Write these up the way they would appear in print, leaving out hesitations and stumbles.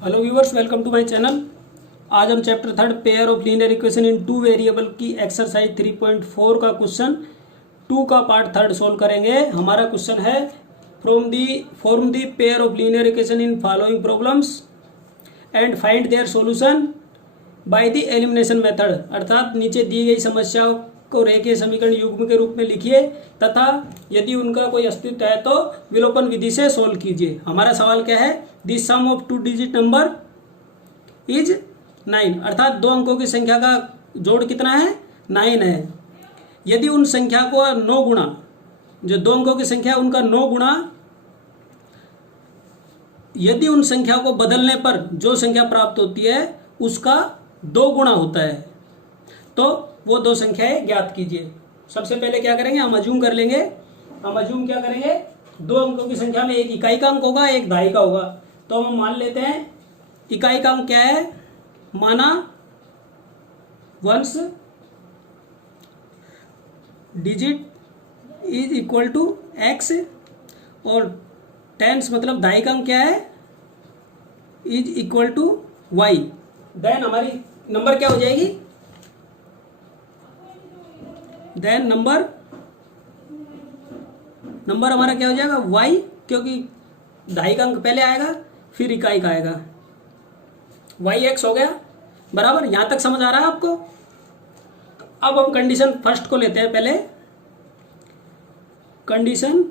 Hello viewers, welcome to my channel. आज हम chapter third pair of linear equation in two variable की exercise 3.4 का question 2 का part third solve करेंगे। हमारा क्वेश्चन है form the pair of linear equation in following problems and find their solution by the elimination method. अर्थात नीचे दी गई समस्याओं को रेखीय समीकरण युग्म के रूप में लिखिए तथा यदि उनका कोई अस्तित्व है तो विलोपन विधि से सोल्व कीजिए। हमारा सवाल क्या है? The sum of two digit number is 9। अर्थात दो अंकों की संख्या का जोड़ कितना है? 9 है। यदि उन संख्या को 9 गुणा, जो दो अंकों की संख्या उनका 9 गुणा, यदि उन संख्या को बदलने पर जो संख्या प्राप्त होती है उसका 2 गुणा होता है तो वो दो संख्याएं ज्ञात कीजिए। सबसे पहले क्या करेंगे? हम अज्यूम कर लेंगे। हम अज्यूम क्या करेंगे? दो अंकों की संख्या में एक इकाई का अंक होगा, एक दहाई का होगा। तो हम मान लेते हैं इकाई का अंक क्या है? माना ones digit is equal to x और टेंस मतलब दहाई का अंक क्या है? Is equal to y। Then हमारी नंबर क्या हो जाएगी? देन नंबर हमारा क्या हो जाएगा? y, क्योंकि दहाई का अंक पहले आएगा फिर इकाई का आएगा। yx हो गया बराबर। यहां तक समझ आ रहा है आपको? अब हम कंडीशन फर्स्ट को लेते हैं। पहले कंडीशन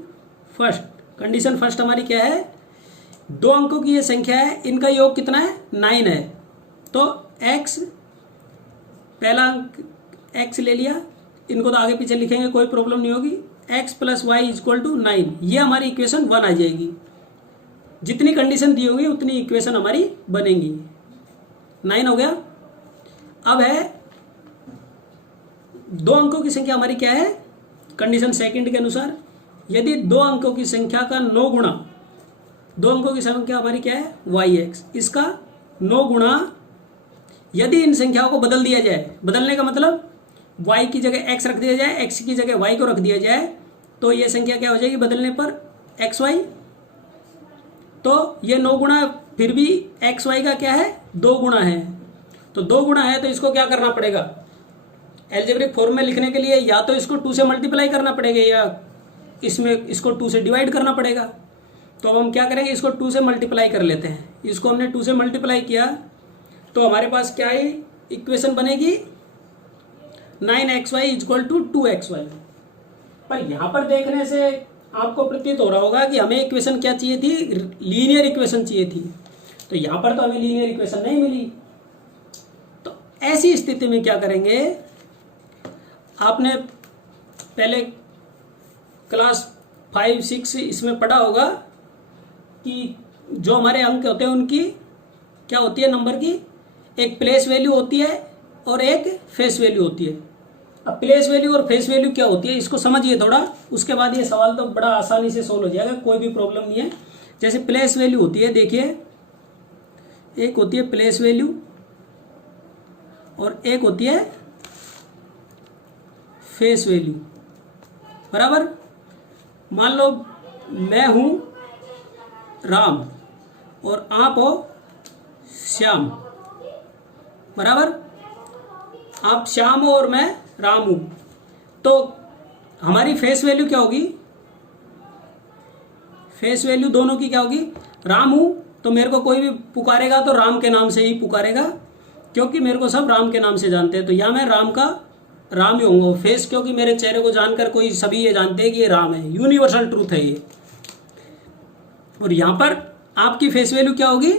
फर्स्ट हमारी क्या है? दो अंकों की ये संख्या है, इनका योग कितना है? 9 है। तो x, पहला अंक x ले लिया, इनको तो आगे पीछे लिखेंगे, कोई प्रॉब्लम नहीं होगी। x plus y equal to 9, ये हमारी इक्वेशन 1 आ जाएगी। जितनी कंडीशन दी होगी उतनी इक्वेशन हमारी बनेगी। 9 हो गया। अब है दो अंकों की संख्या हमारी क्या है? कंडीशन सेकंड के अनुसार यदि दो अंकों की संख्या का 9 गुणा, दो अंकों की संख्या हमारी क्या है? yx, इसका 9 गुणा यदि इन संख्याओं को बदल दिया जाए, बदलने का मतलब y की जगह x रख दिया जाए, x की जगह y को रख दिया जाए, तो ये संख्या क्या हो जाएगी बदलने पर? xy। तो ये 9 गुणा फिर भी xy का क्या है? 2 गुणा है। तो 2 गुणा है तो इसको क्या करना पड़ेगा? एल्जेब्रिक फॉर्म में लिखने के लिए या तो इसको 2 से मल्टीप्लाई करना पड़ेगा या इसमें इसको 2 से डिवाइड करना पड़ेगा। तो अब हम क्या करेंगे? इसको 2 से मल्टीप्लाई कर लेते हैं। इसको हमने 2 से मल्टीप्लाई किया तो हमारे पास क्या है? इक्वेशन बनेगी 9xy इक्वल टू 2xy। पर यहां पर देखने से आपको प्रतीत हो रहा होगा कि हमें इक्वेशन क्या चाहिए थी? लीनियर इक्वेशन चाहिए थी। तो यहां पर तो हमें लीनियर इक्वेशन नहीं मिली। तो ऐसी स्थिति में क्या करेंगे? आपने पहले क्लास 5, 6 इसमें पढ़ा होगा कि जो हमारे अंक होते हैं उनकी क्या होती है? नंबर की एक प्लेस वैल्यू होती है और एक फेस वैल्यू होती है। अब प्लेस वैल्यू और फेस वैल्यू क्या होती है इसको समझिए थोड़ा, उसके बाद ये सवाल तो बड़ा आसानी से सोल्व हो जाएगा, कोई भी प्रॉब्लम नहीं है। जैसे प्लेस वैल्यू होती है, देखिए एक होती है प्लेस वैल्यू और एक होती है फेस वैल्यू, बराबर। मान लो मैं हूं राम और आप हो श्याम, बराबर। आप श्याम हो और मैं राम हूं, तो हमारी फेस वैल्यू क्या होगी? फेस वैल्यू दोनों की क्या होगी? राम हूं तो मेरे को कोई भी पुकारेगा तो राम के नाम से ही पुकारेगा, क्योंकि मेरे को सब राम के नाम से जानते हैं। तो यहां मैं राम ही होऊंगा। फेस क्योंकि मेरे चेहरे को जानकर कोई सभी ये जानते हैं कि ये राम है, यूनिवर्सल ट्रूथ है ये। और यहां पर आपकी फेस वैल्यू क्या होगी?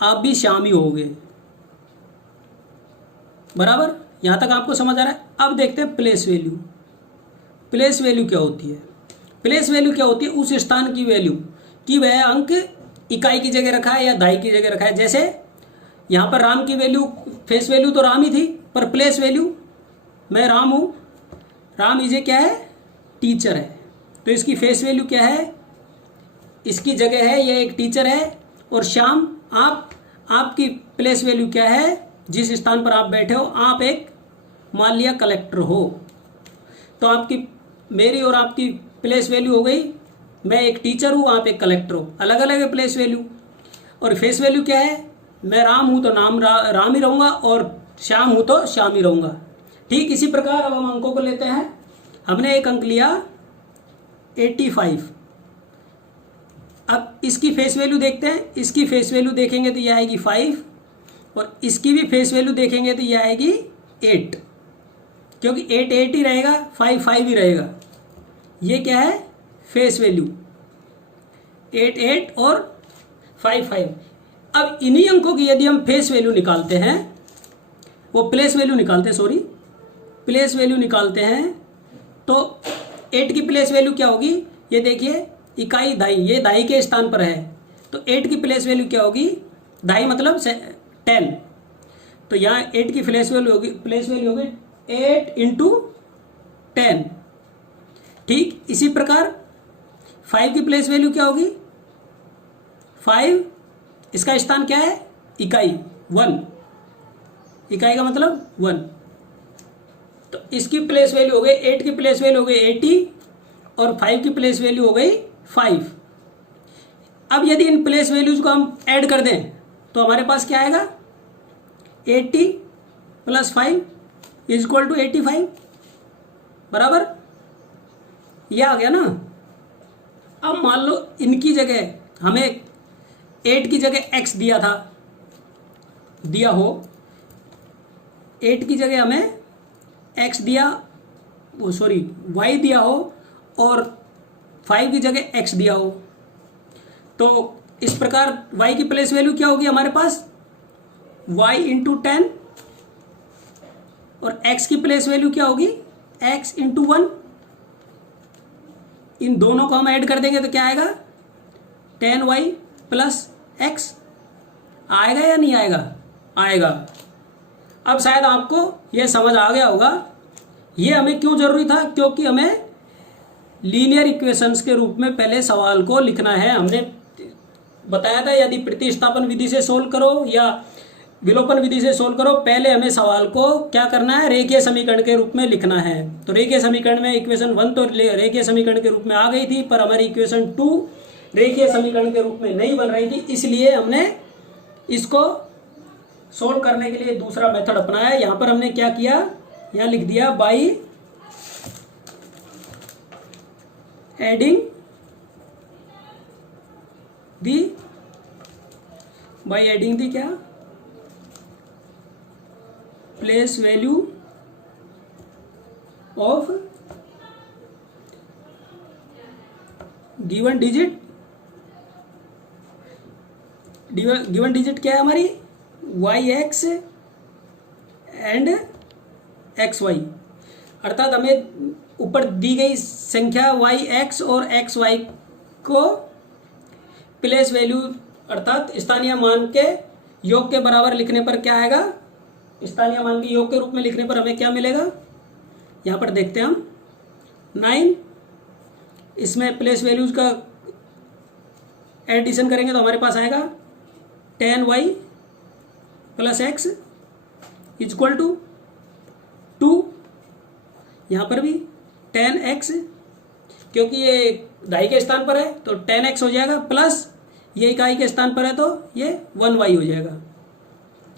आप भी श्याम ही होगे, बराबर। यहां तक आपको समझ आ रहा है? अब देखते हैं प्लेस वैल्यू। प्लेस वैल्यू क्या होती है? प्लेस वैल्यू क्या होती है? उस स्थान की वैल्यू कि वह अंक इकाई की जगह रखा है या दहाई की जगह रखा है। जैसे यहां पर राम की वैल्यू, फेस वैल्यू तो राम ही थी, पर प्लेस वैल्यू मैं राम हूं, राम इजे क्या है? टीचर है। तो इसकी फेस वैल्यू क्या है? इसकी जगह है, यह एक टीचर है। और श्याम, आपकी प्लेस वैल्यू क्या है? जिस स्थान पर आप बैठे हो, आप एक मान लिया कलेक्टर हो। तो आपकी, मेरी और आपकी प्लेस वैल्यू हो गई, मैं एक टीचर हूं, आप एक कलेक्टर हो, अलग अलग है प्लेस वैल्यू। और फेस वैल्यू क्या है, मैं राम हूं तो नाम राम ही रहूंगा और श्याम हूं तो श्याम ही रहूंगा। ठीक इसी प्रकार अब हम अंकों को लेते हैं। हमने एक अंक लिया 85। अब इसकी फेस वैल्यू देखते हैं। इसकी फेस वैल्यू देखेंगे तो यह आएगी 5 और इसकी भी फेस वैल्यू देखेंगे तो यह आएगी 8, क्योंकि 8 8 ही रहेगा, 5 5 ही रहेगा। ये क्या है, फेस वैल्यू 8 8 और 5 5। अब इन्हीं अंकों की यदि हम फेस वैल्यू निकालते हैं, वो प्लेस वैल्यू निकालते हैं, सॉरी प्लेस वैल्यू निकालते हैं, तो 8 की प्लेस वैल्यू क्या होगी, ये देखिए इकाई दाई, ये दाई के स्थान पर है, तो 8 की प्लेस वैल्यू क्या होगी, दाई मतलब 10, तो यहाँ 8 की प्लेस वैल्यू होगी 8 इंटू 10। ठीक इसी प्रकार 5 की प्लेस वैल्यू क्या होगी, 5 इसका स्थान क्या है, इकाई 1, इकाई का मतलब 1, तो इसकी प्लेस वैल्यू हो गई 8 की प्लेस वैल्यू हो गई 80 और 5 की प्लेस वैल्यू हो गई 5। अब यदि इन प्लेस वैल्यूज को हम ऐड कर दें तो हमारे पास क्या आएगा, 80 प्लस 5 इज इक्वल टू 85, बराबर, यह आ गया ना। अब मान लो इनकी जगह हमें 8 की जगह x दिया हो, 8 की जगह हमें x दिया, वो सॉरी y दिया हो और 5 की जगह x दिया हो, तो इस प्रकार y की प्लेस वैल्यू क्या होगी हमारे पास, y इंटू 10 और x की प्लेस वैल्यू क्या होगी, x इंटू 1। इन दोनों को हम ऐड कर देंगे तो क्या आएगा, 10y प्लस x। आएगा या नहीं आएगा, आएगा। अब शायद आपको यह समझ आ गया होगा ये हमें क्यों जरूरी था, क्योंकि हमें लीनियर इक्वेशंस के रूप में पहले सवाल को लिखना है। हमने बताया था यदि प्रतिस्थापन विधि से सोल्व करो या विलोपन विधि से सोल्व करो, पहले हमें सवाल को क्या करना है, रेखीय समीकरण के रूप में लिखना है। तो रेखीय समीकरण में इक्वेशन 1 तो रेखीय समीकरण के रूप में आ गई थी, पर हमारी इक्वेशन 2 रेखीय समीकरण के रूप में नहीं बन रही थी, इसलिए हमने इसको सोल्व करने के लिए दूसरा मेथड अपनाया। यहां पर हमने क्या किया, यहां लिख दिया बाई एडिंग दी क्या, place value of given digit. Given digit क्या है हमारी, yx एंड xy, अर्थात हमें ऊपर दी गई संख्या yx और xy को प्लेस वैल्यू अर्थात स्थानीय मान के योग के बराबर लिखने पर क्या आएगा, स्थानीय मान के योग के रूप में लिखने पर हमें क्या मिलेगा, यहाँ पर देखते हैं हम 9, इसमें प्लेस वैल्यूज का एडिशन करेंगे तो हमारे पास आएगा 10y plus x is equal to 2, यहाँ पर भी 10x, क्योंकि ये दाई के स्थान पर है तो 10x हो जाएगा, प्लस ये इकाई के स्थान पर है तो ये 1y हो जाएगा।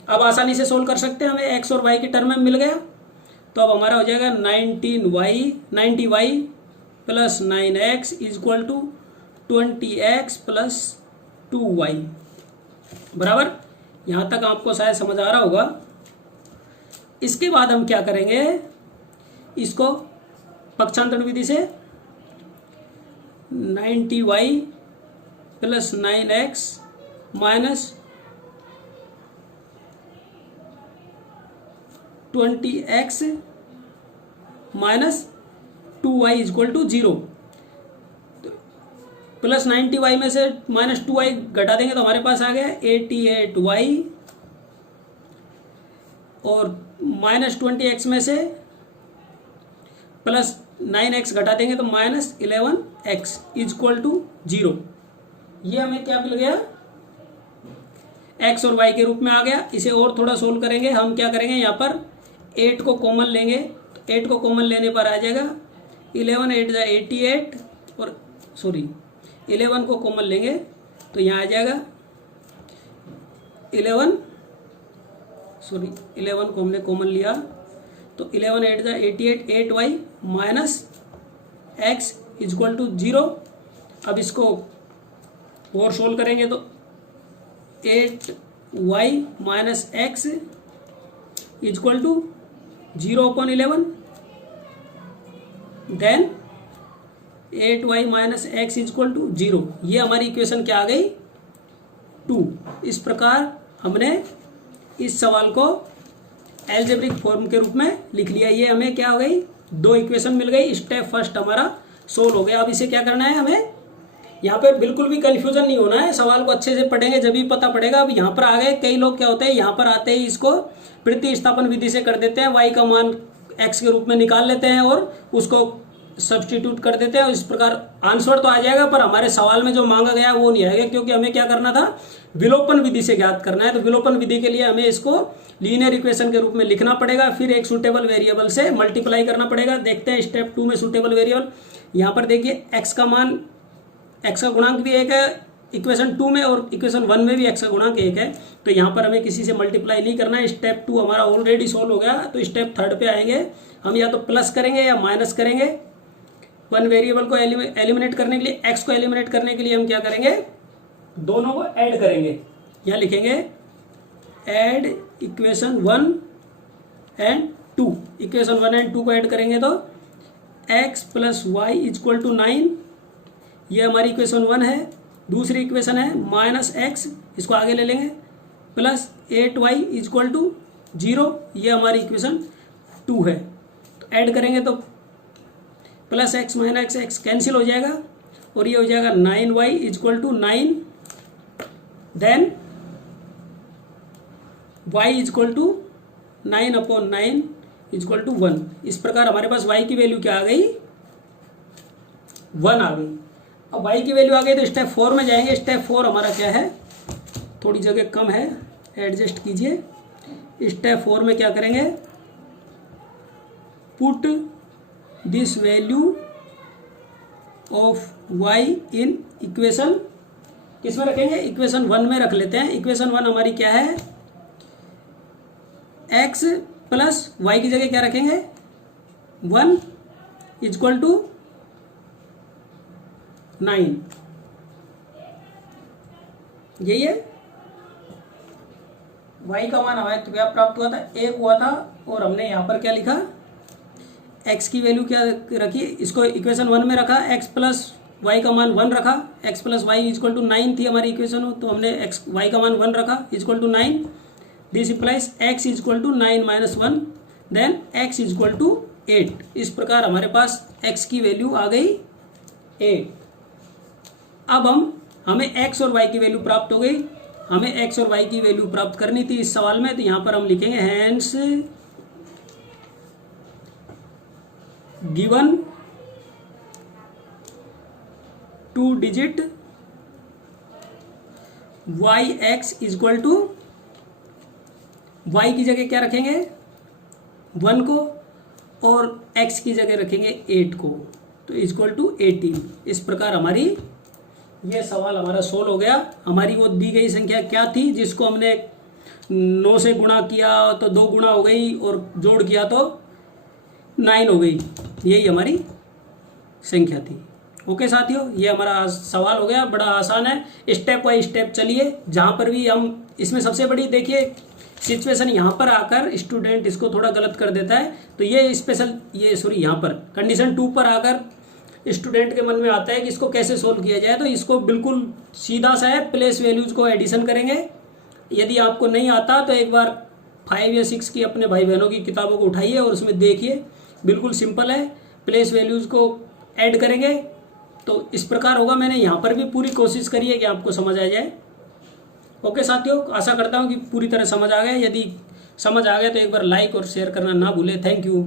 अब आसानी से सोल्व कर सकते हैं, हमें x और y की टर्म में मिल गया, तो अब हमारा हो जाएगा 90y plus 9x is equal to 20x plus 2y, बराबर। यहाँ तक आपको शायद समझ आ रहा होगा। इसके बाद हम क्या करेंगे, इसको पक्षांतरण विधि से 90y plus 9x minus 20x minus 2y is equal to 0, plus 90y में से माइनस 2y घटा देंगे तो हमारे पास आ गया 88y और माइनस 20x में से प्लस 9x घटा देंगे तो minus 11x is equal to 0। ये हमें क्या मिल गया, x और y के रूप में आ गया। इसे और थोड़ा सोल्व करेंगे, हम क्या करेंगे, यहाँ पर 8 को कॉमन लेंगे, तो 8 को कॉमन लेने पर आ जाएगा 11 8 88 और सॉरी 11 को कॉमन लेंगे तो यहाँ आ जाएगा 11 को हमने कॉमन लिया तो 11 8 जा 88, 8y minus x is equal to 0। अब इसको और सोल्व करेंगे तो 8y minus x is equal to 0/11, then 8y minus x is equal to 0। ये हमारी इक्वेशन क्या आ गई 2। इस प्रकार हमने इस सवाल को एल्जेब्रिक फॉर्म के रूप में लिख लिया। ये हमें क्या हो गई 2 इक्वेशन मिल गई। स्टेप फर्स्ट हमारा सोल्व हो गया। अब इसे क्या करना है, हमें यहाँ पे बिल्कुल भी कंफ्यूजन नहीं होना है। सवाल को अच्छे से पढ़ेंगे जब भी पता पड़ेगा। अब यहाँ पर आ गए, कई लोग क्या होते हैं यहाँ पर आते ही इसको प्रतिस्थापन विधि से कर देते हैं, y का मान x के रूप में निकाल लेते हैं और उसको सब्स्टिट्यूट कर देते हैं। इस प्रकार आंसर तो आ जाएगा पर हमारे सवाल में जो मांगा गया वो नहीं आएगा, क्योंकि हमें क्या करना था विलोपन विधि से ज्ञात करना है। तो विलोपन विधि के लिए हमें इसको लीनियर इक्वेशन के रूप में लिखना पड़ेगा, फिर एक सूटेबल वेरिएबल से मल्टीप्लाई करना पड़ेगा। देखते हैं स्टेप 2 में सूटेबल वेरिएबल। यहाँ पर देखिए x का मान, x का गुणांक भी 1 है इक्वेशन 2 में और इक्वेशन 1 में भी x का गुणांक 1 है। तो यहाँ पर हमें किसी से मल्टीप्लाई नहीं करना है। स्टेप 2 हमारा ऑलरेडी सोल्व हो गया। तो स्टेप 3 पे आएंगे, हम या तो प्लस करेंगे या माइनस करेंगे। वन वेरिएबल को एलिमिनेट करने के लिए, x को एलिमिनेट करने के लिए हम क्या करेंगे, दोनों को ऐड करेंगे। यहाँ लिखेंगे add equation 1 and 2। Equation 1 and 2 को ऐड करेंगे तो x plus y is equal to 9, ये हमारी इक्वेशन 1 है। दूसरी इक्वेशन है माइनस एक्स, इसको आगे ले लेंगे, प्लस 8y इजक्वल टू 0, ये हमारी इक्वेशन 2 है। तो ऐड करेंगे तो plus x minus x cancel हो जाएगा और ये हो जाएगा 9y is equal to 9, then y is equal to 9/9 is equal to 1। इस प्रकार हमारे पास y की वैल्यू क्या आ गई 1 आ गई। अब y की वैल्यू आ गई तो स्टेप 4 में जाएंगे। स्टेप 4 हमारा क्या है, थोड़ी जगह कम है, एडजस्ट कीजिए। स्टेप 4 में क्या करेंगे, put this value of y in equation, किस में रखेंगे, इक्वेशन 1 में रख लेते हैं। इक्वेशन 1 हमारी क्या है, x प्लस y की जगह क्या रखेंगे 1 इजक्वल टू 9, यही है। y का मान हमें क्या प्राप्त हुआ था 1 हुआ था और हमने यहाँ पर क्या लिखा, x की वैल्यू क्या रखी, इसको इक्वेशन 1 में रखा, x प्लस y का मान 1 रखा। x plus y is equal to 9 थी हमारी इक्वेशन, तो हमने y का मान 1 रखा is equal to 9। This implies x is equal to 9 minus 1, then x is equal to 8। इस प्रकार हमारे पास x की वैल्यू आ गई 8। अब हमें x और y की वैल्यू प्राप्त हो गई। हमें x और y की वैल्यू प्राप्त करनी थी इस सवाल में, तो यहां पर हम लिखेंगे hence given 2 digit yx is equal to, y की जगह क्या रखेंगे 1 को और x की जगह रखेंगे 8 को, तो इजक्वल टू 18। इस प्रकार हमारी ये सवाल हमारा सोल्व हो गया। हमारी वो दी गई संख्या क्या थी, जिसको हमने 9 से गुणा किया तो 2 गुणा हो गई और जोड़ किया तो 9 हो गई, यही हमारी संख्या थी। ओके साथियों, ये हमारा सवाल हो गया, बड़ा आसान है। स्टेप बाय स्टेप चलिए, जहाँ पर भी हम, इसमें सबसे बड़ी देखिए सिचुएशन यहाँ पर आकर स्टूडेंट इसको थोड़ा गलत कर देता है। तो ये स्पेशल, ये सॉरी यहाँ पर कंडीशन 2 पर आकर स्टूडेंट के मन में आता है कि इसको कैसे सोल्व किया जाए। तो इसको बिल्कुल सीधा सा है, प्लेस वैल्यूज को एडिशन करेंगे। यदि आपको नहीं आता तो एक बार 5 या 6 की अपने भाई बहनों की किताबों को उठाइए और उसमें देखिए, बिल्कुल सिंपल है। प्लेस वैल्यूज को ऐड करेंगे तो इस प्रकार होगा। मैंने यहाँ पर भी पूरी कोशिश करी है कि आपको समझ आ जाए। ओके साथियों, आशा करता हूँ कि पूरी तरह समझ आ गया। यदि समझ आ गया तो एक बार लाइक और शेयर करना ना भूलें। Thank you.